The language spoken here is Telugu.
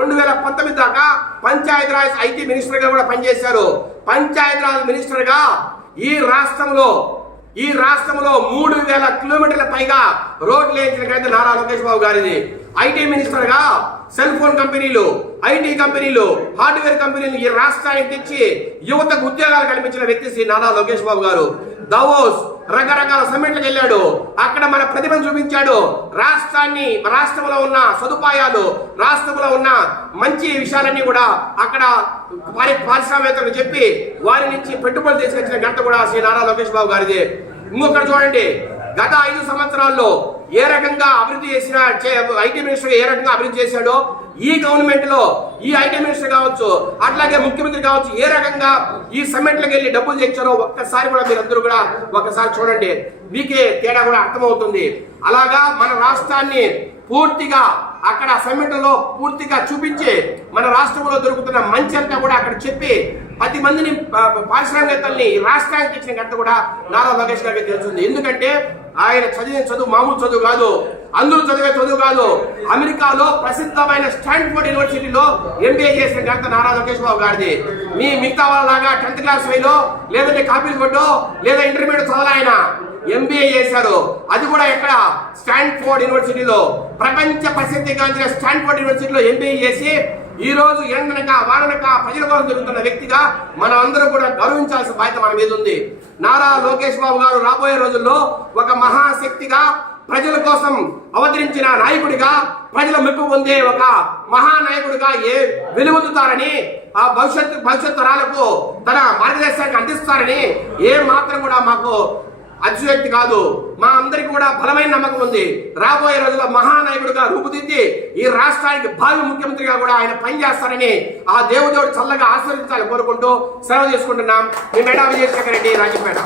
రెండు వేల పంతొమ్మిది దాకా పంచాయతీరాజ్ ఐటీ మినిస్టర్గా కూడా పనిచేశారు. పంచాయత్ రాజ్ ఈ రాష్ట్రంలో ఈ రాష్ట్రంలో మూడు వేల కిలోమీటర్ల పైగా రోడ్లు వేయించిన ఘనత నారా లోకేష్ బాబు గారిది ఐటీ మినిస్టర్గా సెల్ ఫోన్ కంపెనీలు ఐటీ కంపెనీలు హార్డ్వేర్ కంపెనీలు ఈ రాష్ట్రానికి తెచ్చి యువతకు ఉద్యోగాలు కల్పించిన వ్యక్తి శ్రీ నారా లోకేష్ బాబు గారు. దావోస్ రకరకాల సమ్మిట్లకు వెళ్ళాడు. అక్కడ మన ప్రతిభను చూపించాడు. రాష్ట్రాన్ని రాష్ట్రంలో ఉన్న సదుపాయాలు రాష్ట్రంలో ఉన్న మంచి విషయాలన్నీ కూడా అక్కడ వారి పారిశ్రామికలు చెప్పి వారి నుంచి పెట్టుబడులు తీసుకొచ్చిన గంట కూడా శ్రీ నారా లోకేష్ బాబు గారిది. ఇంకొకటి చూడండి. గత ఐదు సంవత్సరాల్లో ఏ రకంగా అభివృద్ధి చేసిన ఐటీ మినిస్టర్ ఏ రకంగా అభివృద్ధి చేశాడో ఈ గవర్నమెంట్లో ఈ ఐటీ మినిస్టర్ కావచ్చు అట్లాగే ముఖ్యమంత్రి కావచ్చు ఏ రకంగా ఈ సమ్మెట్లకు వెళ్ళి డబ్బులు తెచ్చారో ఒక్కసారి కూడా మీరందరూ కూడా ఒక్కసారి చూడండి. మీకే తేడా కూడా అర్థమవుతుంది. అలాగా మన రాష్ట్రాన్ని పూర్తిగా అక్కడ సమ్మిట్లో పూర్తిగా చూపించి మన రాష్ట్రంలో దొరుకుతున్న మంచి అంతా కూడా అక్కడ చెప్పి పది మందిని పారిశ్రామికతల్ని పారిశ్రామికవేత్తల్ని రాష్ట్రానికి ఇచ్చిన గంట కూడా నారా లోకేష్ గారికి తెలుస్తుంది. ఎందుకంటే ఆయన చదివిన చదువు మామూలు చదువు కాదు అందరూ చదివే చదువు కాదు. అమెరికాలో ప్రసిద్ధమైన స్టాన్ఫోర్డ్ యూనివర్సిటీలో ఎంబీఏ చేసిన గంట నారా లోకేష్ బాబు గారిది. మీ మిగతా వాళ్ళలాగా టెన్త్ క్లాస్ వైలో లేదంటే కాపీలు కొట్టో లేదా ఇంటర్మీడియట్ చదవాలయన ఎంబీఏ చేశారు. అది కూడా ఎక్కడ? స్టాన్ఫోర్డ్ యూనివర్సిటీలో. ప్రపంచ ప్రసిద్ధిగాంచిన స్టాన్ఫోర్డ్ యూనివర్సిటీలో ఎంబీఏ చేసి ఈ రోజు ఎండనక వాననక ప్రజల కోసం జరుగుతున్న వ్యక్తిగా మనం అందరూ కూడా గౌరవించాల్సిన బాధ్యత మన మీద ఉంది. నారా లోకేష్ బాబు గారు రాబోయే రోజుల్లో ఒక మహాశక్తిగా ప్రజల కోసం అవతరించిన నాయకుడిగా ప్రజల మెప్పు పొందే ఒక మహానాయకుడిగా ఏ వెలుగొందుతారని ఆ భవిష్యత్తు భవిష్యత్ తరాలకు తన మార్గదర్శకాన్ని అందిస్తారని ఏ మాత్రం కూడా మాకు అతిశక్తి కాదు. మా అందరికి కూడా బలమైన నమ్మకం ఉంది. రాబోయే రోజుల్లో మహానాయకుడిగా రూపుదిద్ది ఈ రాష్ట్రానికి భావి ముఖ్యమంత్రిగా కూడా ఆయన పనిచేస్తారని ఆ దేవుదేవుడు చల్లగా ఆశీర్వదించాలని కోరుకుంటూ సెలవు చేసుకుంటున్నాం మీ మేడా విజయశేఖర రెడ్డి రాజపేట